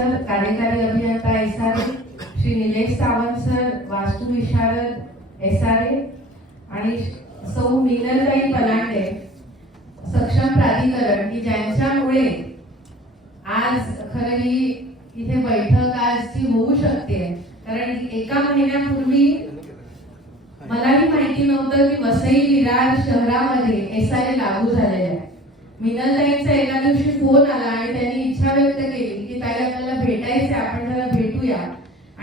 Sir कार्यकारी अभियंता S R A Shri Nilesh Sawant sir वास्तू विशारद एस आर ए आणि सौ मिनलताई पलांडे सक्षम प्राधिकरण की ज्यांच्यामुळे आज खरं ही इथे बैठक आजची होऊ शकते. कारण एका महिन्यापूर्वी मलाही माहिती नव्हतं की वसई विरार शहरामध्ये एस आर ए लागू झालेले आहे. मिनलताईंचा एका दिवशी फोन आला आणि त्यांनी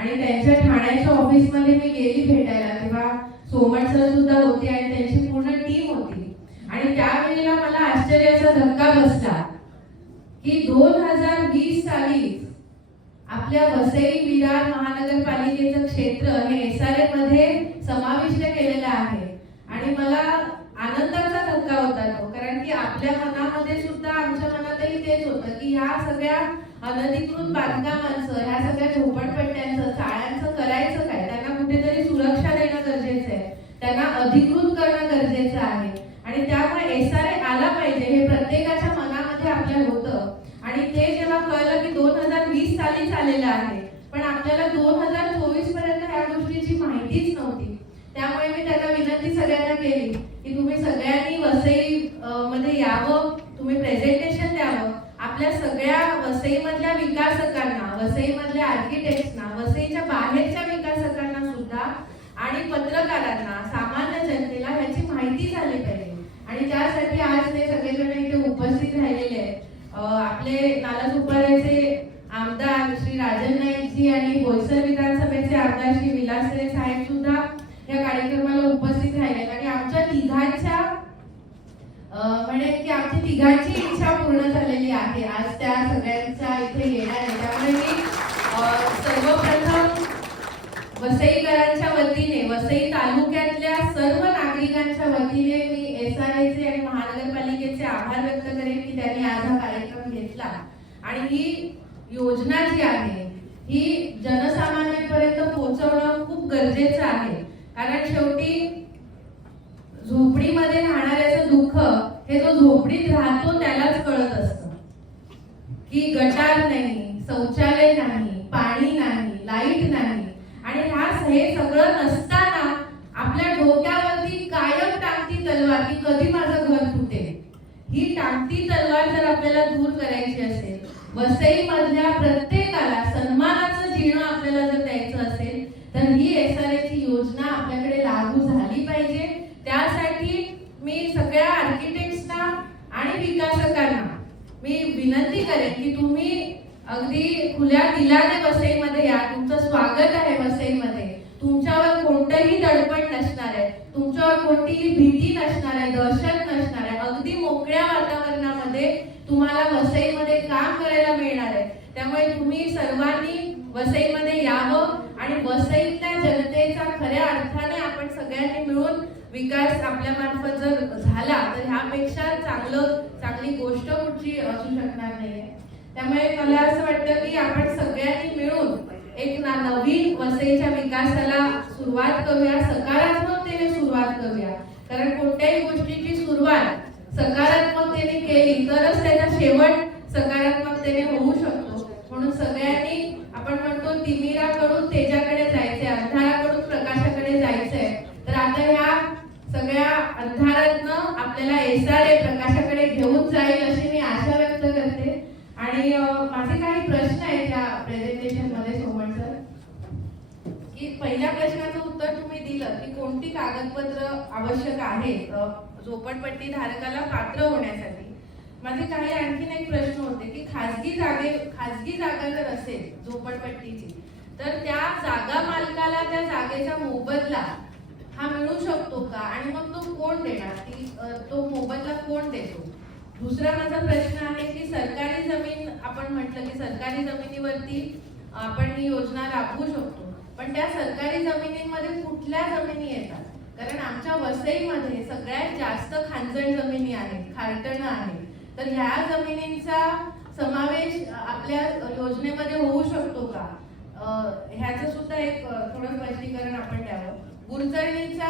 आणि त्यांच्या ठाण्याच्या ऑफिसमध्ये मी गेली भेटायला तेव्हा सोमण सर सुद्धा होते आणि त्यांची पूर्ण टीम होती. आणि त्यावेळेला मला आश्चर्याचा धक्का बसला की दोन हजार वीस साली आपल्या वसई विरार महानगरपालिकेचं क्षेत्र हे एस आर ए मध्ये समाविष्ट केलेलं आहे. आणि मला आनंदाचा धक्का होता तो कारण की आपल्या मनामध्ये सुद्धा आमच्या मनातही तेच होतं की ह्या सगळ्या अनधिकृत बांधकामांचं ह्या सगळ्या झोपडपट्ट्यांचं चाळ्यांचं करायचं काय? त्यांना कुठेतरी सुरक्षा देणं गरजेचं आहे. त्यांना अधिकृत करणं गरजेचं आहे. आणि त्यामुळे एस आर ए आला पाहिजे हे प्रत्येकाच्या मनामध्ये आपल्या होतं. आणि ते जेव्हा कळलं की दोन हजार वीस साली चाललेलं आहे पण आपल्याला दोन हजार चोवीसपर्यंत ह्या गोष्टीची माहितीच नव्हती. त्यामुळे मी त्यांना विनंती सगळ्यांना केली की तुम्ही सगळ्यांनी वसई मध्ये यावं तुम्ही प्रेझेंटेशन द्यावं. आपल्या सगळ्या वसईमधल्या विकासकांना वसईमधल्या आर्किटेक्ट्सना वसईच्या बाहेरच्या विकासकांना सुद्धा आणि पत्रकारांना सामान्य जनतेला ह्याची माहिती झाली पाहिजे. आणि त्यासाठी आज ते सगळेजण इथे उपस्थित राहिलेले आहेत. आपले नालासुपाऱ्याचे आमदार श्री राजन नाईकजी आणि बोईसर विधानसभेचे आमदार श्री विलासरे साहेब सुद्धा या कार्यक्रमाला उपस्थित राहिले आणि आमच्या तिघांच्या अं, म्हणजे आमची तिघांची इच्छा पूर्ण झालेली आहे. आज त्या सगळ्यांच्या इथे येणार आहे. त्यामुळे मी सर्वप्रथम वसईकरांच्या वतीने वसई तालुक्यातल्या सर्व नागरिकांच्या वतीने मी एस आर चे आणि महानगरपालिकेचे आभार व्यक्त करेन की त्यांनी आज हा कार्यक्रम घेतला. आणि ही योजना जी आहे ही जनसामान्यांपर्यंत पोहोचवणं खूप गरजेचं आहे. कारण शेवटी झोपडीमध्ये राहणाऱ्याचं दुःख हे जो झोपडीत राहतो त्यालाच कळत असतं. की गटार नाही शौचालय नाही पाणी नाही लाइट नाही. आणि ह्या हे सगळं नसताना आपल्या डोक्यावरती कायम टाकती तलवार की कधी माझं घर फुटेल. ही टाकती तलवार जर आपल्याला दूर करायची असेल वसई मधल्या प्रत्येकाला सन्मानाचं जीणं आपल्याला जर द्यायचं असेल तर ही एस आर ची योजना आपल्याकडे लागू झाली पाहिजे त्यासाठी मी सगळ्या आर्किटेक्ट्सना आणि विकासकांना मी विनंती करेन की तुम्ही अगदी खुल्या दिलाने वसईमध्ये या. तुमचं स्वागत आहे वसईमध्ये. तुमच्यावर कोणतंही दडपण नसणार आहे. तुमच्यावर कोणतीही भीती नसणार आहे दहशत नसणार आहे. अगदी मोकळ्या वातावरणामध्ये तुम्हाला वसईमध्ये काम करायला मिळणार आहे. त्यामुळे तुम्ही सर्वांनी वसईमध्ये यावं आणि वसईतल्या जनतेचा खऱ्या अर्थाने आपण सगळ्यांनी मिळून विकास आपल्या मार्फत जर झाला तर ह्यापेक्षा चांगलं चांगली गोष्ट कुठची असू शकणार नाहीये. त्यामुळे मला असं वाटतं की आपण सगळ्यांनी मिळून एक ना नवीन वसईच्या विकासाला सुरुवात करूया सकारात्मकतेने सुरुवात करूया. कारण कोणत्याही गोष्टीची सुरुवात सकारात्मकतेने केली तरच त्याचा शेवट सकारात्मकतेने होऊ शकतो. म्हणून सगळ्यांनी आपण म्हणतो तिमिराकडून तेजाकडे जायचंय अंधाराकडून प्रकाशाकडे जायचंय. तर आता ह्या सगळ्या अंधारातनं आपल्याला एस आर ए प्रकाशाकडे घेऊन जाईल अशी मी आशा व्यक्त करते आणि अं, माझे काही प्रश्न आहेत या प्रेझेंटेशनमध्ये सोमण सर की पहिल्या प्रश्नाचं उत्तर तुम्ही दिलं की कोणती कागदपत्र आवश्यक आहे? झोपडपट्टी धारकाला पात्र होण्यासाठी. माझे काही आणखीन एक प्रश्न होते की खाजगी जागे खाजगी जागा जर असेल झोपडपट्टीची तर त्या जागा मालकाला त्या जागेचा मोबदला हा मिळू शकतो का? आणि मग तो कोण देणार? की तो मोबदला कोण देतो? दुसरा माझा प्रश्न आहे की सरकारी जमीन आपण म्हटलं की सरकारी जमिनीवरती आपण ही योजना राबवू शकतो. पण त्या सरकारी जमिनींमध्ये कुठल्या जमिनी येतात? कारण आमच्या वसईमध्ये सगळ्यात जास्त खांजण जमिनी आहेत खारटणं आहे तर ह्या जमिनींचा समावेश आपल्या योजनेमध्ये होऊ शकतो का? ह्याचं सुद्धा एक थोडं स्पष्टीकरण आपण द्यावं. गुरचरणीचा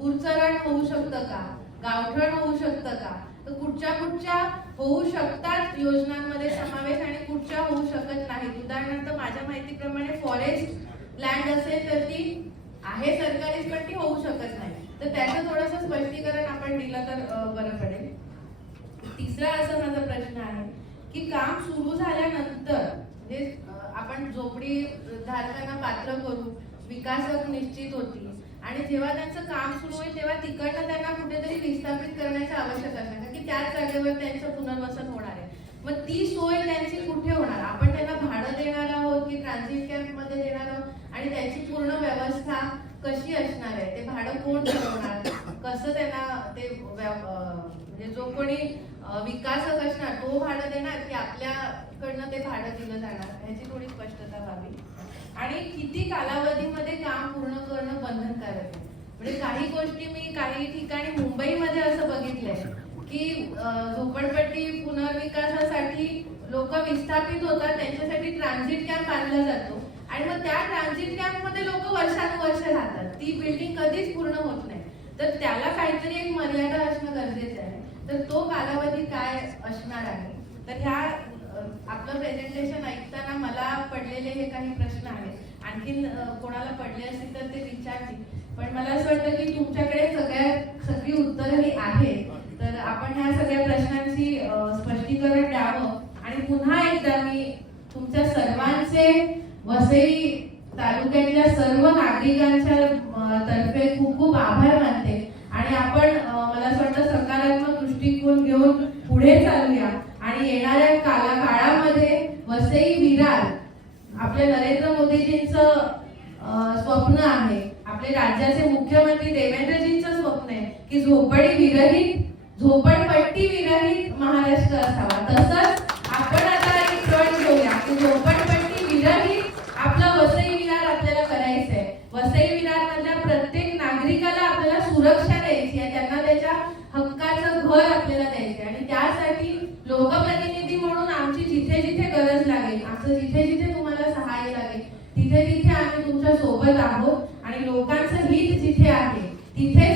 गुरचरण होऊ शकतं का? गावठण होऊ शकतं का? तर कुठच्या कुठच्या होऊ शकतात योजनांमध्ये समावेश आणि कुठच्या होऊ शकत नाहीत. उदाहरणार्थ माझ्या माहितीप्रमाणे फॉरेस्ट लँड असेल तर ती आहे सरकारीच पण ती होऊ शकत नाही. तर त्याचं थोडंसं स्पष्टीकरण आपण दिलं तर बरं पडेल. तिसरा असा माझा प्रश्न आहे की काम सुरू झाल्यानंतर म्हणजे आपण झोपडी धारकांना पात्र करू विकासक निश्चित होतील. आणि जेव्हा त्यांचं काम सुरू होईल तेव्हा तिकडनं त्यांना कुठेतरी विस्थापित करण्याची आवश्यकता आहे त्याच जागेवर त्यांचं पुनर्वसन होणार आहे. मग ती सोय त्यांची कुठे होणार? आपण त्यांना भाडं देणार आहोत की ट्रान्झिट कॅम्पमध्ये देणार आहोत? आणि त्यांची पूर्ण व्यवस्था कशी असणार आहे? ते भाडं कोण ठरवणार? कसं त्यांना ते म्हणजे जो कोणी विकासक असणार तो भाडं देणार की आपल्याकडनं ते भाडं दिलं जाणार? ह्याची थोडी स्पष्टता व्हावी. आणि किती कालावधीमध्ये काम पूर्ण करणं बंधनकारक आहे? म्हणजे काही गोष्टी मी काही ठिकाणी मुंबईमध्ये असं बघितलंय. झोपडपट्टी पुनर्विकासासाठी लोक विस्थापित होतात त्यांच्यासाठी ट्रान्झिट कॅम्प आणला जातो. आणि मग त्या ट्रान्झिट कॅम्पमध्ये लोक वर्षानुवर्ष राहतात. ती बिल्डिंग कधीच पूर्ण होत नाही. तर त्याला काहीतरी एक मर्यादा असणं गरजेचं आहे. तर तो कालावधी काय असणार आहे? तर ह्या आपलं प्रेझेंटेशन ऐकताना मला पडलेले हे काही प्रश्न आहेत. आणखीन कोणाला पडले असतील तर ते विचारतील. पण मला असं वाटतं की तुमच्याकडे सगळ्या सगळी उत्तरं ही आहेत. तर आपण ह्या सगळ्या प्रश्नांची आणि पुन्हा एकदा मी तुमच्या सर्वांचे वसई तालुक्यातल्या सर्व नागरिकांच्या तर्फे खूप खूप आभार मानते. आणि आपण मला असं वाटतं सकारात्मक दृष्टिकोन घेऊन पुढे चालूया. आणि येणाऱ्या काला काळामध्ये वसई विरार आपल्या नरेंद्र मोदीजींचं स्वप्न आहे. आपले राज्याचे मुख्यमंत्री देवेंद्रजींचं स्वप्न आहे की झोपडी विरहित झोपडपट्टी विरहित महाराष्ट्र असावा. तसंच आपण आता एक प्रण घेऊया. की झोपडपट्टी विरहित आपलं वसई विहार आपल्याला करायचंय. वसई विहार मधल्या प्रत्येक नागरिकाला आपल्याला सुरक्षा द्यायची आहे. त्यांना त्याच्या हक्काचं घर आपल्याला द्यायचं आणि त्यासाठी लोकप्रतिनिधी म्हणून आमची जिथे जिथे गरज लागेल आमचं जिथे जिथे तुम्हाला सहाय्य लागेल तिथे तिथे आम्ही तुमच्यासोबत आहोत. आणि लोकांचं हित जिथे आहे तिथे